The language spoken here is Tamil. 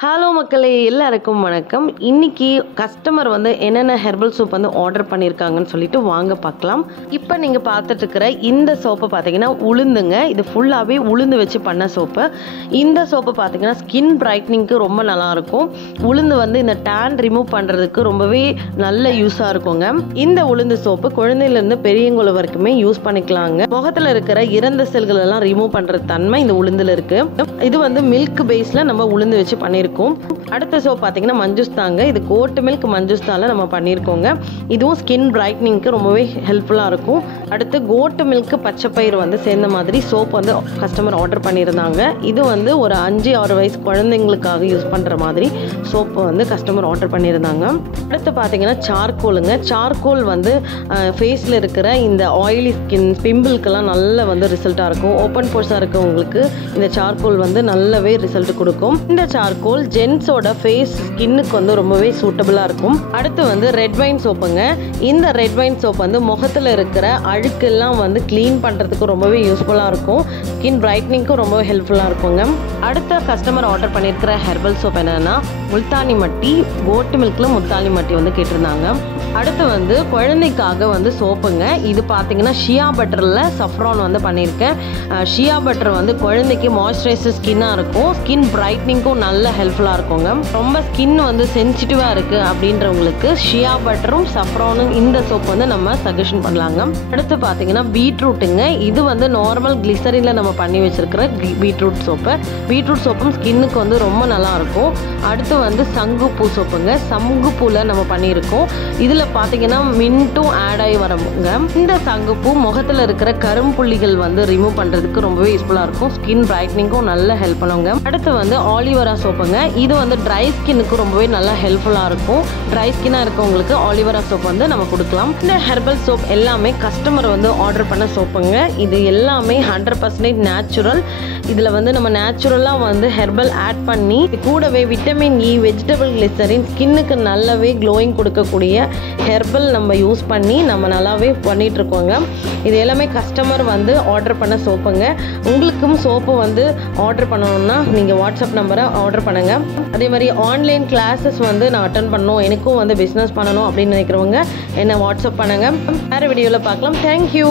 ஹலோ மக்களே, எல்லாருக்கும் வணக்கம். இன்னைக்கு கஸ்டமர் வந்து என்னென்ன ஹெர்பல் சோப் வந்து ஆர்டர் பண்ணியிருக்காங்கன்னு சொல்லிட்டு வாங்க பார்க்கலாம். இப்போ நீங்கள் பார்த்துட்டு இருக்கிற இந்த சோப்பை பார்த்தீங்கன்னா உளுந்துங்க. இது ஃபுல்லாகவே உளுந்து வச்சு பண்ண சோப்பு. இந்த சோப்பு பார்த்தீங்கன்னா ஸ்கின் பிரைட்னிங்க்கு ரொம்ப நல்லாயிருக்கும். உளுந்து வந்து இந்த டேன் ரிமூவ் பண்ணுறதுக்கு ரொம்பவே நல்ல யூஸாக இருக்குங்க. இந்த உளுந்து சோப்பு குழந்தையிலேருந்து பெரியவங்க வரைக்குமே யூஸ் பண்ணிக்கலாங்க. முகத்தில் இருக்கிற இறந்த செல்கள் எல்லாம் ரிமூவ் பண்ணுற தன்மை இந்த உளுந்தில் இருக்குது. இது வந்து மில்க் பேஸில் நம்ம உளுந்து வச்சு பண்ணியிருக்கோம். அடுத்த சோப் பார்த்தீங்கன்னா மஞ்சுஸ்தாங்க. இது கோட் மில்க் மஞ்சுஸ்தால நம்ம பண்ணியிருக்கோங்க. இதுவும் ஸ்கின் பிரைட்னிங்க்கு ரொம்பவே ஹெல்ப்ஃபுல்லாக இருக்கும். அடுத்து கோட் மில்க் பச்சைப்பயிறு வந்து சேர்ந்த மாதிரி சோப் வந்து கஸ்டமர் ஆர்டர் பண்ணியிருந்தாங்க. இது வந்து ஒரு 5-6 வயசு குழந்தைங்களுக்காக யூஸ் பண்ணுற மாதிரி சோப்பு வந்து கஸ்டமர் ஆர்டர் பண்ணியிருந்தாங்க. அடுத்து பார்த்தீங்கன்னா சார்கோலுங்க. சார்கோல் வந்து ஃபேஸில் இருக்கிற இந்த ஆயிலி ஸ்கின் பிம்பிள்க்கெல்லாம் நல்ல வந்து ரிசல்ட்டாக இருக்கும். ஓப்பன் போர்ஸாக இருக்கவங்களுக்கு இந்த சார்கோல் வந்து நல்லாவே ரிசல்ட் கொடுக்கும். இந்த சார்கோல் ஜென்ஸோட ஃபேஸ் ஸ்கின்னுக்கு வந்து ரொம்பவே சூட்டபிளாக இருக்கும். அடுத்து வந்து ரெட் வைன் சோப்புங்க. இந்த ரெட் வைன் சோப் வந்து முகத்தில் இருக்கிற அழுக்கெல்லாம் வந்து க்ளீன் பண்ணுறதுக்கு ரொம்பவே யூஸ்ஃபுல்லாக இருக்கும். ஸ்கின் பிரைட்னிங்க்கும் ரொம்பவே ஹெல்ப்ஃபுல்லாக இருக்குங்க. அடுத்த கஸ்டமர் ஆர்டர் பண்ணியிருக்கிற ஹெர்பல் சோப் என்னென்னா முல்தானி மட்டி. கோட் மில்கில் முல்தானி மட்டி வந்து கேட்டிருந்தாங்க. அடுத்து வந்து குழந்தைக்காக வந்து சோப்புங்க. இது பார்த்தீங்கன்னா ஷியா பட்டரில் சஃப்ரான் வந்து பண்ணியிருக்கேன். ஷியா பட்டர் வந்து குழந்தைக்கு மாய்ஸ்சரைசர் ஸ்கின்னாக இருக்கும். ஸ்கின் பிரைட்னிங்க்கும் நல்ல ஹெல்ப்ஃபுல்லாக இருக்குங்க. ரொம்ப ஸ்கின் வந்து சென்சிட்டிவாக இருக்குது அப்படின்றவங்களுக்கு ஷியா பட்டரும் சஃப்ரானும் இந்த சோப் வந்து நம்ம சஜஷன் பண்ணலாங்க. அடுத்து பார்த்தீங்கன்னா பீட்ரூட்டுங்க. இது வந்து நார்மல் கிளிசரினில் நம்ம பண்ணி வச்சிருக்கிற பீட்ரூட் சோப்பு. பீட்ரூட் சோப்பும் ஸ்கின்னுக்கு வந்து ரொம்ப நல்லாயிருக்கும். அடுத்து வந்து சங்குப்பூ சோப்புங்க. சங்குப்பூவில் நம்ம பண்ணியிருக்கோம். இதில் பார்த்தீங்கன்னா மின்ட்டும் ஆட் ஆகி வரங்க. இந்த சங்குப்பூ முகத்தில் இருக்கிற கரும்புள்ளிகள் வந்து ரிமூவ் பண்ணுறதுக்கு ரொம்பவே யூஸ்ஃபுல்லாக இருக்கும். ஸ்கின் பிரைட்னிங்கும் நல்ல ஹெல்ப் பண்ணுவாங்க. அடுத்து வந்து ஆலிவேரா சோப்புங்க. இது வந்து ட்ரை ஸ்கின்னுக்கு ரொம்பவே நல்லா ஹெல்ப்ஃபுல்லாக இருக்கும். ட்ரை ஸ்கின்னாக இருக்கவங்களுக்கு ஆலிவேரா சோப் வந்து நம்ம கொடுக்கலாம். இந்த ஹெர்பல் சோப் எல்லாமே கஸ்டமர் வந்து ஆர்டர் பண்ண சோப்புங்க. இது எல்லாமே 100% நேச்சுரல். இதில் வந்து நம்ம நேச்சுரலாக வந்து ஹெர்பல் ஆட் பண்ணி கூடவே விட்டமின் இ, வெஜிடபிள் கிளிசரின், ஸ்கின்னுக்கு நல்லாவே க்ளோயிங் கொடுக்கக்கூடிய ஹெர்பல் நம்ம யூஸ் பண்ணி நம்ம நல்லாவே பண்ணிட்டு இருக்கோங்க. இது எல்லாமே கஸ்டமர் வந்து ஆர்டர் பண்ண சோப்புங்க. உங்களுக்கும் சோப்பு வந்து ஆர்டர் பண்ணணும்னா நீங்கள் வாட்ஸ்அப் நம்பரை ஆர்டர் பண்ணுங்க. அதே மாதிரி ஆன்லைன் கிளாஸஸ் வந்து நான் அட்டன் பண்ணணும், எனக்கும் வந்து பிஸ்னஸ் பண்ணணும் அப்படின்னு நினைக்கிறவங்க என்ன வாட்ஸ்அப் பண்ணுங்க. வேறு வீடியோவில் பார்க்கலாம். தேங்க்யூ.